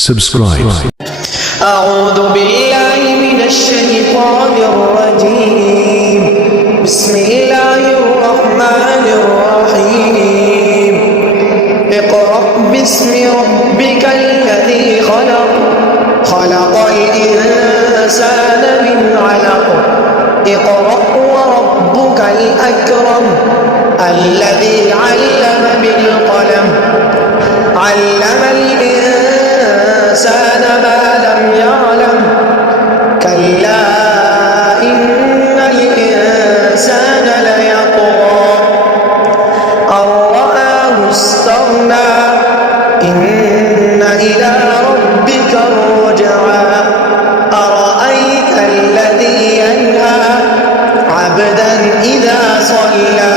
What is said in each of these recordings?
subscribe. أعوذ بالله من الشيطان الرجيم. بسم الله الرحمن الرحيم. اقرأ باسم ربك الذي خلق، خلق الإنسان من علق. اقرأ وربك الأكرم الذي علم بالقلم، علم الإنسان ما لم يعلم. كلا إن الإنسان ليطغى أن رآه استغنى. إن إلى ربك الرجعى. أرأيت الذي ينهى عبدا إذا صلى.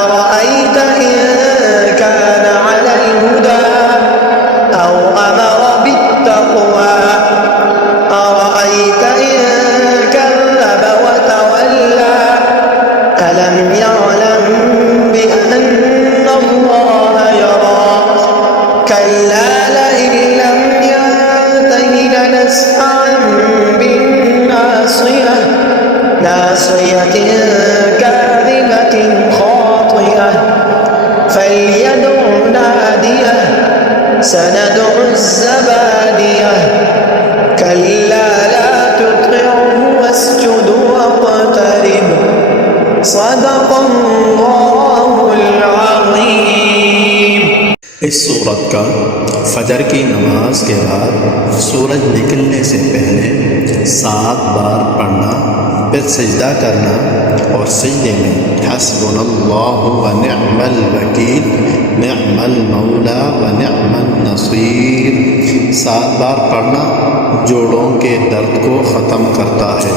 أرأيت إن كان على الهدى أو أمر بالتقوى. أرأيت إن كذب وتولى. ألم يعلم بأن الله يرى. كلا لئن لم ينته لنسفعا بالناصية، ناصية كاذبة خاطئة. فليدع ناديه، سندع الزبادية. كلا لا تطعه واسجد واقترب. صدق الله العظيم. इस सूरत का फजर की नमाज के बाद सूरज निकलने से पहले 7 बार पढ़ना, फिर सजदा करना और सजदे में हस्बुनल्लाहु व निअमल वकील, निअमल मौला व निअमन नसीर 7 बार पढ़ना जोड़ों के दर्द को ख़त्म करता है।